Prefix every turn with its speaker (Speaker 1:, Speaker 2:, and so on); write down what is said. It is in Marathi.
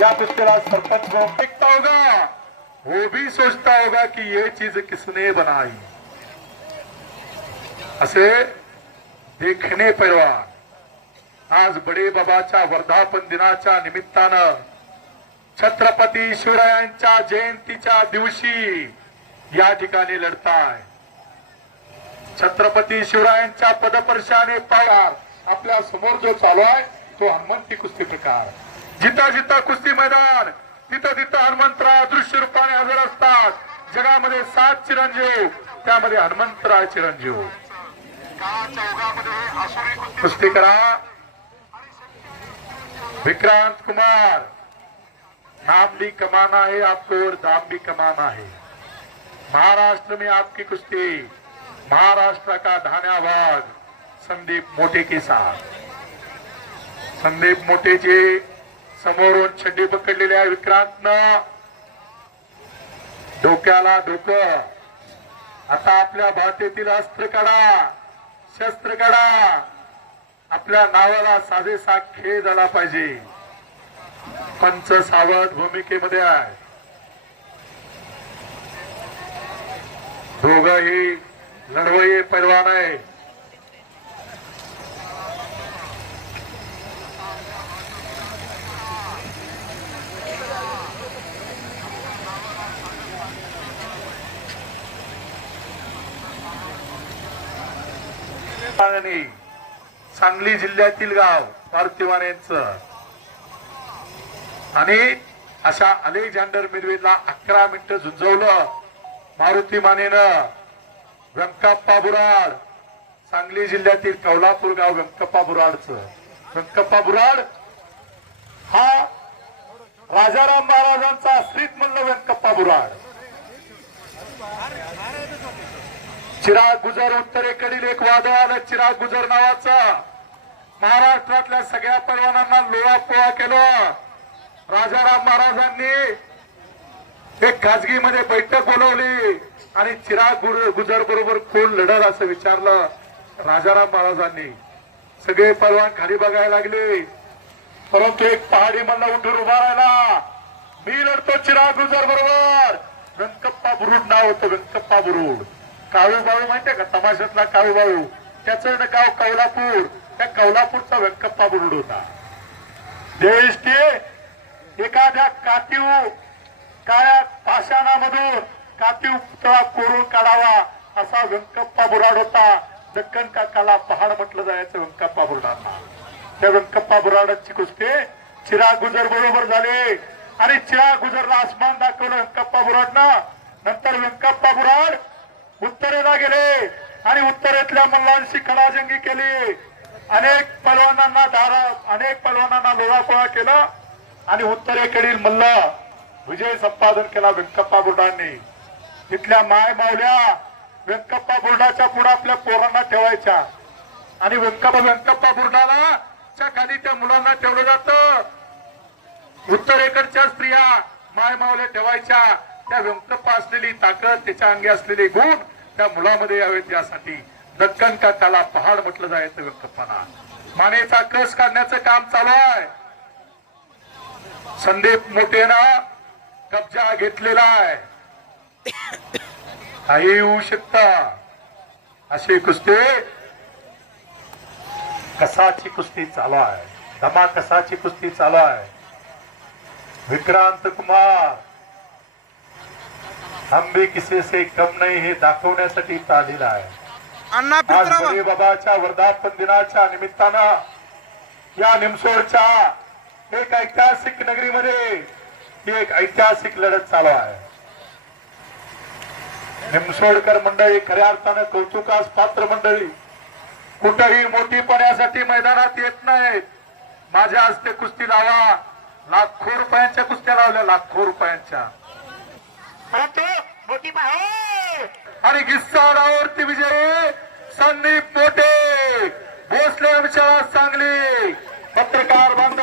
Speaker 1: या कुश्तीला सरपंच को दिखता होगा वो भी सोचता होगा कि ये चीज किसने बनाई? असे देखणे पैलवान आज बडे बाबाच्या वर्धापन दिनाच्या निमित्तानं छत्रपती शिवरायांच्या जयंतीच्या दिवशी या ठिकाणी लढताय. छत्रपती शिवरायांच्या पदपर्शाने पायार आपल्यासमोर जो चालू आहे तो हनुमंती कुस्ती प्रकार. जिथं जिथं कुस्ती मैदान तिथं तिथं हनुमंतराय दृश्य रूपाने हजर असतात. जगामध्ये सात चिरंजीव त्यामध्ये हनुमंतराय चिरंजीव. कुस्ती करा. विक्रांत कुमार नाम भी कमाना है आपको और दाम भी कमाना है महाराष्ट्र में आपकी कुश्ती महाराष्ट्र का धान्याबाज संदीप मोटे के साथ. संदीप मोटेचे समोरून छंडी पकडलेल्या आहे विक्रांतनं डोक्याला डोकं आता आपल्या भातेतील अस्त्र काढा शस्त्र काढा आपल्या नावाला साधेसा खेळ झाला पाहिजे. पंच सावध भूमिकेमध्ये आहे. दोघही लढवई पैलवान आहे सांगली सांगली जिल्ह्यातील गाव पार्थिवान यांचं. आणि अशा अलेक्झांडर मिरवेला अकरा मिनिटं झुंजवलं. मारुती मानेनं. व्यंकप्पा बुराड. सांगली जिल्ह्यातील कौलापूर गाव व्यंकप्पा बुराडचं. व्यंकप्पा बुराड हा राजाराम महाराजांचा आश्रित म्हणलं व्यंकप्पा बुराड. चिराग गुजर उत्तरेकडील एक वादळ आलं चिराग गुजर नावाचा. महाराष्ट्रातल्या सगळ्या परवानांना लोळा पोळा केलं. राजाराम महाराजांनी एक खाजगीमध्ये बैठक बोलवली आणि चिराग गुजर बरोबर कोण लढल असं विचारलं राजाराम महाराजांनी. सगळे परवान खाली बघायला लागले. परंतु एक पहाडी मधला उठून उभा राहिला. मी लढतो चिराग गुजर बरोबर. व्यंकप्पा बुरुड नाव होतं व्यंकप्पा बुरुड. काळू बाळू माहितीये का? तमाशातला काळू बाळू त्याचं गाव कौलापूर. त्या कौलापूरचा व्यंकप्पा बुरुड होता. देश एखाद्या कातीव काळ्या पाषाणामधून कातीव पुतळा कोरून काढावा असा व्यंकप्पा बुराड होता. दक्कन काकाला पहाड म्हटलं जायचं व्यंकप्पा बुराडांना. त्या व्यंकप्पा बुराडाची कुस्ती चिराग गुजर बरोबर झाले. आणि चिराग गुजरला आसमान दाखवलं व्यंकप्पा बुराडनं. नंतर व्यंकप्पा बुराड उत्तरेला गेले आणि उत्तरेतल्या मल्लांशी खडाजंगी केली. अनेक पलवानांना धारा अनेक पलवानांना लोळापोळा केला आणि उत्तरेकडील मल्ल विजय संपादन केला व्यंकप्पा बुर्डांनी. तिथल्या माय मावल्या व्यंकप्पा बुर्डाच्या पुढे आपल्या पोरांना ठेवायच्या. आणि व्यंकप्पा व्यंकप्पा बुर्डाला च्या खाली त्या मुलांना ठेवलं जात. उत्तरेकडच्या स्त्रिया माय मावल्या ठेवायच्या. त्या व्यंकप्पा असलेली ताकद त्याच्या अंगी असलेले गुण त्या मुलामध्ये यावेत यासाठी दक्कन का त्याला पहाड म्हटलं जायचं व्यक्तपणा मानेचा कस काढण्याचं काम चालू आहे. संदीप मोठेनं कब्जा घेतलेला आहे. काही येऊ शकता. अशी कुस्ती. कसाची कुस्ती चालू आहे. धमा कसाची कुस्ती चालू आहे. विक्रांत कुमार. हम भी किसी से कम नाही हे दाखवण्यासाठी आलेला आहे. बाबाच्या वर्धापन दिनाच्या निमित्तानं या निमसोडच्या एक ऐतिहासिक नगरीमध्ये ही एक ऐतिहासिक लढत चालू आहे. निमसोडकर मंडळी खऱ्या अर्थानं कौतुकास पात्र मंडळी कुठेही मोठीपणासाठी मैदानात येत नाहीत. माझ्या हस्ते कुस्ती लावा. लाखो रुपयांच्या कुस्त्या लावल्या लाखो रुपयांच्या.
Speaker 2: परंतु मोठी पाहे हो!
Speaker 1: आणि किस्सा गिस्साडावरती विजयी संदीप मोठे भोसले अंशाला सांगली. पत्रकार बांधव